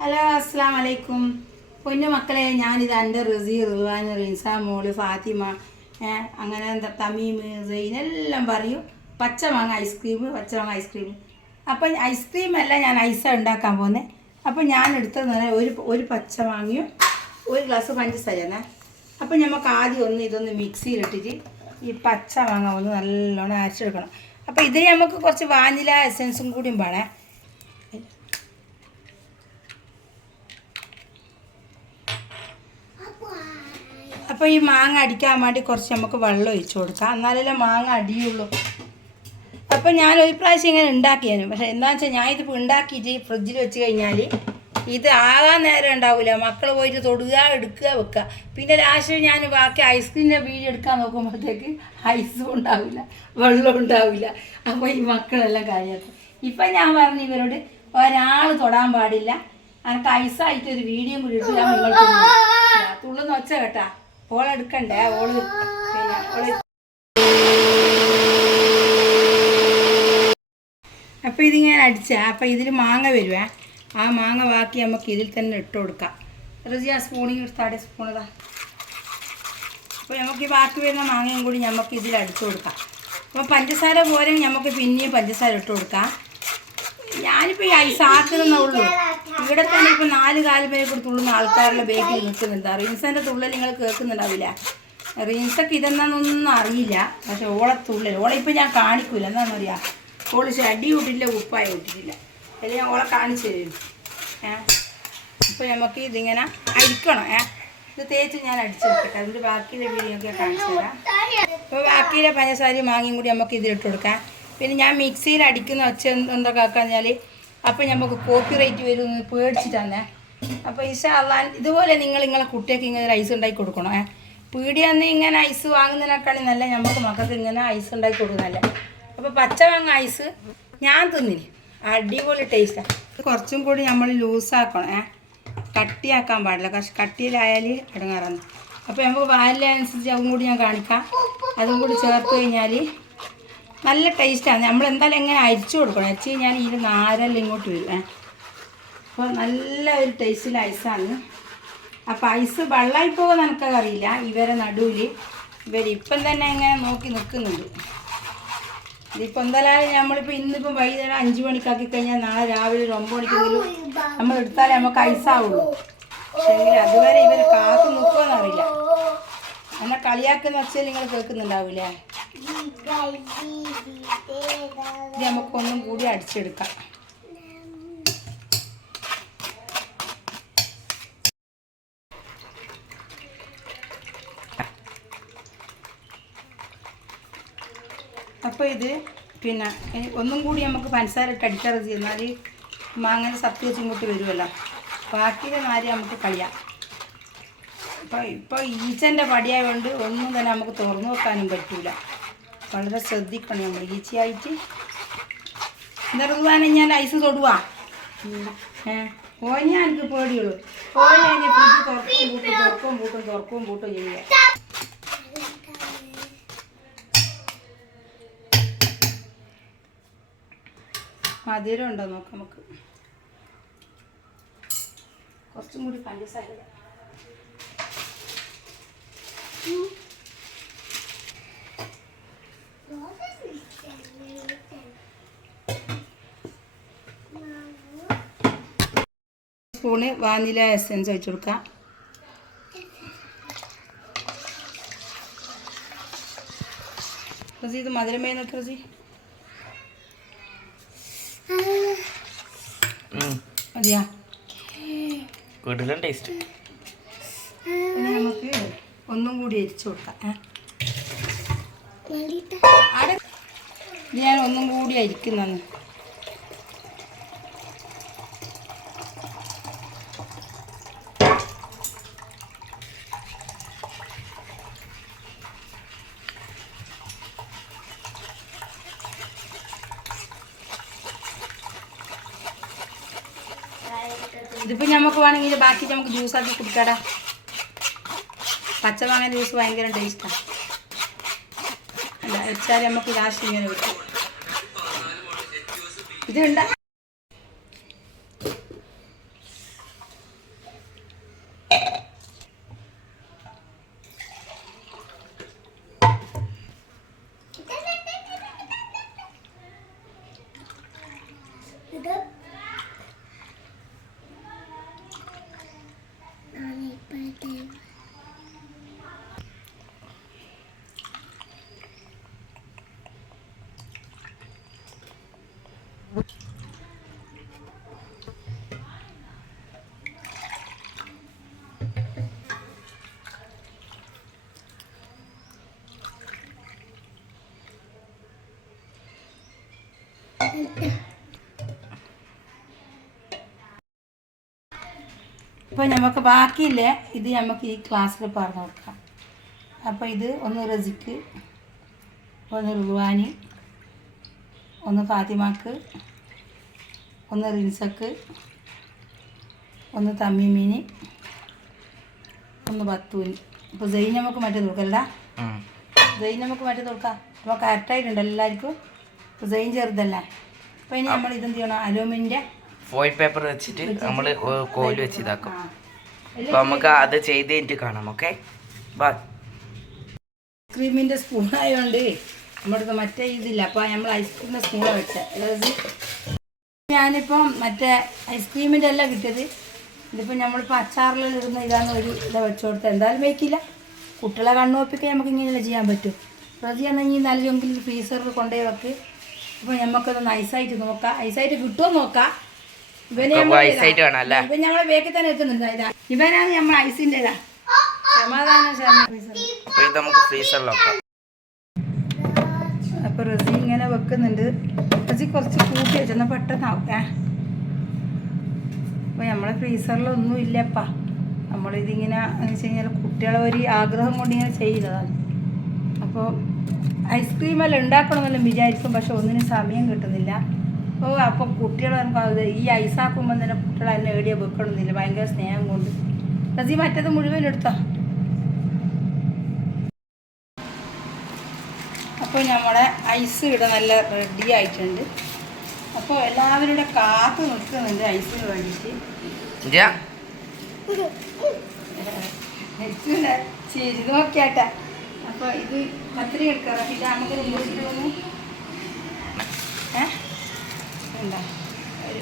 Hello അസ്സലാമു അലൈക്കും. പൊന്നു മക്കളെ, ഞാനിത് എൻ്റെ റസി, റിവാൻ, റിൻസ, മോള് ഫാത്തിമ, അങ്ങനെ എന്താ തമീം, സെയിൻ എല്ലാം പറയും പച്ചമാങ്ങ ഐസ്ക്രീം. അപ്പം ഐസ്ക്രീമല്ല, ഞാൻ ഐസാണ് ഉണ്ടാക്കാൻ പോകുന്നത്. അപ്പം ഞാൻ എടുത്തത് ഒരു പച്ചമാങ്ങയും ഒരു ഗ്ലാസ് പഞ്ചസാരയാണ്. അപ്പം നമുക്ക് ആദ്യം ഇതൊന്ന് മിക്സിയിലിട്ടിട്ട് ഈ പച്ചമാങ്ങ ഒന്ന് നല്ലോണം അരച്ചെടുക്കണം. അപ്പോൾ ഇതിന് നമുക്ക് കുറച്ച് വാനില എസൻസും കൂടിയും വേണേ. അപ്പോൾ ഈ മാങ്ങ അടിക്കാൻ വേണ്ടി കുറച്ച് നമുക്ക് വെള്ളം ഒഴിച്ച് കൊടുക്കാം, എന്നാലല്ലേ മാങ്ങ അടിയുള്ളൂ. അപ്പോൾ ഞാൻ ഒരു പ്രാവശ്യം ഇങ്ങനെ ഉണ്ടാക്കിയാലും, പക്ഷേ എന്താണെന്ന് വെച്ചാൽ ഞാൻ ഇതിപ്പോൾ ഉണ്ടാക്കിയിട്ട് ഫ്രിഡ്ജിൽ വെച്ച് കഴിഞ്ഞാൽ ഇത് ആകാൻ നേരം ഉണ്ടാവില്ല. മക്കൾ പോയിട്ട് തൊടുക, എടുക്കുക, വെക്കുക. പിന്നെ ലാസ്റ്റ് ഞാൻ ബാക്കി ഐസ്ക്രീമിൻ്റെ വീഡിയോ എടുക്കാൻ നോക്കുമ്പോഴത്തേക്ക് ഐസും ഉണ്ടാവില്ല, വെള്ളം ഉണ്ടാവില്ല. അപ്പോൾ ഈ മക്കളെല്ലാം കാര്യമാക്കും. ഇപ്പം ഞാൻ പറഞ്ഞു ഇവരോട് ഒരാൾ തൊടാൻ പാടില്ല, എനിക്ക് ഐസായിട്ടൊരു വീഡിയോ കൂടി എടുത്ത് ഞാൻ നിങ്ങൾക്ക് തുള്ളുന്ന ഒച്ച കേട്ടാ. ഓളെടുക്കണ്ടേ, ഓള് അപ്പോൾ ഇതിങ്ങനെ അടിച്ചാൽ അപ്പോൾ ഇതിൽ മാങ്ങ വരുവേ. ആ മാങ്ങ ബാക്കി നമുക്ക് ഇതിൽ തന്നെ ഇട്ട് കൊടുക്കാം. റസി ആ സ്പൂണിങ് എടുത്താടെ സ്പൂണതാ. അപ്പോൾ നമുക്ക് ഈ ബാക്കി വരുന്ന മാങ്ങയും കൂടി നമുക്ക് ഇതിൽ അടിച്ചു കൊടുക്കാം. അപ്പോൾ പഞ്ചസാര പോലെ നമുക്ക് പിന്നെയും പഞ്ചസാര ഇട്ട് കൊടുക്കാം. ഞാനിപ്പോൾ ഈ ഐസ് ആക്കുന്നുള്ളൂ. ഇവിടെ തന്നെ ഇപ്പോൾ 4 കാല് പേരെ കൂടി തുള്ളുന്ന ആൾക്കാരുടെ ബേക്കിൽ നിൽക്കുന്നുണ്ട്. റീൻസൻ്റെ തുള്ളൽ നിങ്ങൾ കേൾക്കുന്നുണ്ടാവില്ല. റീൻസൊക്കെ ഇതെന്നാന്നൊന്നും അറിയില്ല, പക്ഷെ ഓളെ ഇപ്പോൾ ഞാൻ കാണിക്കൂല. എന്താണെന്നറിയാം, ഓള് അടി കൂട്ടില്ല, ഉപ്പായി കൂട്ടിട്ടില്ല. അല്ലെങ്കിൽ ഞാൻ ഓളെ കാണിച്ചു തരും. ഇപ്പോൾ നമുക്ക് ഇതിങ്ങനെ അടിക്കണം. ഇത് തേച്ച് ഞാൻ അടിച്ചു വെക്കട്ടെ. അതിൻ്റെ ബാക്കിയിലെ വീഡിയോ ഒക്കെ കാണിച്ചു തരാം. അപ്പോൾ ബാക്കിയിലെ പഞ്ചസാരയും മാങ്ങയും കൂടി നമുക്ക് ഇതിലിട്ട് കൊടുക്കാം. പിന്നെ ഞാൻ മിക്സിയിൽ അടിക്കുന്ന ഒച്ച എന്തൊക്കെ ആക്കാഞ്ഞാൽ അപ്പോൾ നമുക്ക് കോപ്പിറൈറ്റ് വരുമെന്ന് പേടിച്ചിട്ടാണ്. അപ്പോൾ ഇൻഷാ അല്ലാഹ് ഇതുപോലെ നിങ്ങളെ കുട്ടിയൊക്കെ ഇങ്ങനെ ഐസ് ഉണ്ടാക്കി കൊടുക്കണം. പീടിയെന്ന് ഇങ്ങനെ ഐസ് വാങ്ങുന്നതിനേക്കാളും നല്ല നമുക്ക് മക്കൾക്ക് ഇങ്ങനെ ഐസ് ഉണ്ടാക്കി കൊടുക്കുന്നതല്ല. അപ്പോൾ പച്ചമാങ്ങ ഐസ് ഞാൻ തിന്നിന്, അടിപൊളി ടേസ്റ്റാണ്. കുറച്ചും കൂടി നമ്മൾ ലൂസാക്കണം, കട്ടിയാക്കാൻ പാടില്ല. പക്ഷെ കട്ടിയിലായാൽ ഇടങ്ങാറാണ്. അപ്പോൾ നമുക്ക് വാനിലനുസരിച്ച് അതും കൂടി ഞാൻ കാണിക്കാം. അതും കൂടി ചേർത്ത് കഴിഞ്ഞാൽ നല്ല ടേസ്റ്റാണ്. നമ്മളെന്തായാലും എങ്ങനെ അരിച്ചു കൊടുക്കണം. അരിച്ചു കഴിഞ്ഞാൽ ഇതിൻ്റെ നാരെല്ലാം ഇങ്ങോട്ട് വരും. അപ്പോൾ നല്ല ഒരു ടേസ്റ്റിൽ ഐസാണ്. അപ്പോൾ ഐസ് വെള്ളമായി പോകുമെന്ന് എനിക്കത് അറിയില്ല. ഇവരെ നടുവിൽ ഇവരിപ്പം തന്നെ ഇങ്ങനെ നോക്കി നിൽക്കുന്നുണ്ട്. ഇതിപ്പോൾ എന്തായാലും നമ്മളിപ്പോൾ ഇന്നിപ്പം വൈകുന്നേരം 5 മണിക്കാക്കി കഴിഞ്ഞാൽ നാളെ രാവിലെ 9 മണിക്കെങ്കിലും നമ്മൾ എടുത്താലേ നമുക്ക് ഐസാവുള്ളൂ. പക്ഷേ അതുവരെ ഇവർ കാത്തു നിൽക്കുമെന്ന് അറിയില്ല. എന്നെ കളിയാക്കുന്ന വെച്ചാൽ നിങ്ങൾ കേൾക്കുന്നുണ്ടാവില്ലേ. ഇത് നമുക്കൊന്നും കൂടി അടിച്ചെടുക്കാം. അപ്പോൾ ഇത് പിന്നെ ഒന്നും കൂടി നമുക്ക് പഞ്ചസാര ഇട്ട് അടിക്കാറ് എന്നാൽ മാങ്ങനെ സത്ത് വെച്ച് ഇങ്ങോട്ട് വരുമല്ലോ. ബാക്കിയുടെ നാര് നമുക്ക് കളിയാം. ഇപ്പോൾ ഈച്ചൻ്റെ പടിയായതുകൊണ്ട് ഒന്നും തന്നെ നമുക്ക് തുറന്നു വെക്കാനും പറ്റില്ല. വളരെ ശ്രദ്ധിക്കണം നമ്മൾ ഈച്ചയായിട്ട്. നിർവാനം ഞാൻ ഐസ് തൊടുവാ. ഓഞ്ഞാൽ എനിക്ക് പേടിയുള്ളൂ. ഓഞ്ഞ അതിനെ പിടിച്ച് തുറക്കും പൂട്ടും ചെയ്യുക. മധുരം ഉണ്ടോ നോക്കാം നമുക്ക്. കുറച്ചും കൂടി പഞ്ചസാര. സ്പൂണ് വാനില എസൻസ് ഒഴിച്ചു കൊടുക്കാം. റസി ഇത് മധുരമേ നോക്കി റസി. മതിയാ, ടേസ്റ്റ്. നമുക്ക് ഒന്നും കൂടി അരിച്ചു കൊടുക്കാം. ഞാൻ ഒന്നും കൂടി അരിക്കുന്നതാണ്. ഇതിപ്പോൾ നമുക്ക് വേണമെങ്കിൽ ബാക്കി നമുക്ക് ജ്യൂസാക്കി കുടിക്കാടാ. പച്ചമാങ്ങ ജ്യൂസ് ഭയങ്കര ടേസ്റ്റാണ്. അല്ല വെച്ചാൽ നമുക്ക് ലാസ്റ്റ് ഇങ്ങനെ കിട്ടും. ഇതുണ്ട് ഇപ്പോൾ നമുക്ക് ബാക്കിയില്ലേ ഇത് നമുക്ക് ഈ ക്ലാസ്സിൽ പറഞ്ഞു കൊടുക്കാം. അപ്പോൾ ഇത് ഒന്ന് റസിക്ക്, ഒന്ന് റുവാനി, ഒന്ന് ഫാത്തിമാക്ക്, ഒന്ന് റിൻസക്ക്, ഒന്ന് തമ്മീമിന്, ഒന്ന് ബത്തൂന്. ഇപ്പോൾ ജൈൻ നമുക്ക് മറ്റേ നോക്കല്ല, ജൈൻ നമുക്ക് മറ്റേ നോക്കാം. അപ്പോൾ കറക്റ്റായിട്ടുണ്ട് എല്ലാവർക്കും. ഇപ്പോൾ ജൈൻ ചെറുതല്ലേ. അപ്പോൾ ഇനി നമ്മൾ ഇതെന്ത് ചെയ്യണം, അലൂമിനിൻ്റെ ഫോയിൽ പേപ്പർ വെച്ചിട്ട് നമ്മൾ കോയിൽ വെച്ച് ഇതാക്കും. അപ്പോൾ നമുക്ക് അത് ചെയ്ത് കഴിഞ്ഞിട്ട് കാണാം. Okay, by. ഐസ്ക്രീമിൻ്റെ സ്പൂണായതുകൊണ്ട് നമ്മുടെ മറ്റേ ഇതില്ല. അപ്പോൾ നമ്മൾ ഐസ്ക്രീമിൻ്റെ സ്പൂണാണ് വെച്ചത്. ഞാനിപ്പം മറ്റേ ഐസ്ക്രീമിൻ്റെ അല്ല കിട്ടിയത്. ഇതിപ്പോൾ നമ്മളിപ്പോൾ അച്ചാറിലെല്ലാം ഇടുന്ന ഇതാണ് ഒരു ഇത് വെച്ച് കൊടുത്തത്. എന്തായാലും വയ്ക്കില്ല, കുട്ടികളെ കണ്ണുവപ്പിക്കാൻ നമുക്ക് ഇങ്ങനെയല്ല ചെയ്യാൻ പറ്റും. റസി എന്നെങ്കിൽ നല്ലതെങ്കിൽ ഫ്രീസറിൽ കൊണ്ടുപോയി വെക്ക്. അപ്പോൾ നമുക്കതൊന്ന് ഐസായിട്ട് നോക്കാം, ഐസായിട്ട് കിട്ടുമോ നോക്കാം. ഇവനെ ഇവൻ ഞങ്ങളെ വേക്കിൽ തന്നെ എത്തുന്നുണ്ട്. ഇതാ ഇവനാണ് നമ്മൾ ഐസിൻ്റെ ഇതാ സമാധാനം. അപ്പോൾ റസി ഇങ്ങനെ വെക്കുന്നുണ്ട്. റസി കുറച്ച് കൂട്ടി വെച്ചെന്നാൽ പെട്ടെന്നാവും. അപ്പോൾ നമ്മളെ ഫ്രീസറിലൊന്നും ഇല്ലപ്പാ. നമ്മളിതിങ്ങനെ എന്ന് വെച്ച് കഴിഞ്ഞാൽ കുട്ടികളെ ഒരു ആഗ്രഹം കൊണ്ട് ഇങ്ങനെ ചെയ്യുന്നതാണ്. അപ്പോൾ ഐസ്ക്രീമെല്ലാം ഉണ്ടാക്കണമെന്നെല്ലാം വിചാരിക്കും, പക്ഷെ ഒന്നിനും സമയം കിട്ടുന്നില്ല. അപ്പോൾ കുട്ടികൾ ഈ ഐസാക്കുമ്പോൾ തന്നെ കുട്ടികൾ അതിനെ എവിടെയോ വെക്കണമെന്നില്ല, ഭയങ്കര സ്നേഹം കൊണ്ട്. റസി മറ്റേത് മുഴുവൻ എടുത്തോ. അപ്പോൾ നമ്മുടെ ഐസ് ഇവിടെ നല്ല റെഡി ആയിട്ടുണ്ട്. അപ്പോൾ എല്ലാവരുടെ കാത്തു നിൽക്കുന്നുണ്ട് ഐസിന് വേണ്ടിയിട്ട്. ശരി നോക്കിയാട്ടെ. അപ്പോൾ ഇത് കത്തിരി എടുക്കാറ ഇത് നമുക്ക് തോന്നുന്നു എന്താ ഒരു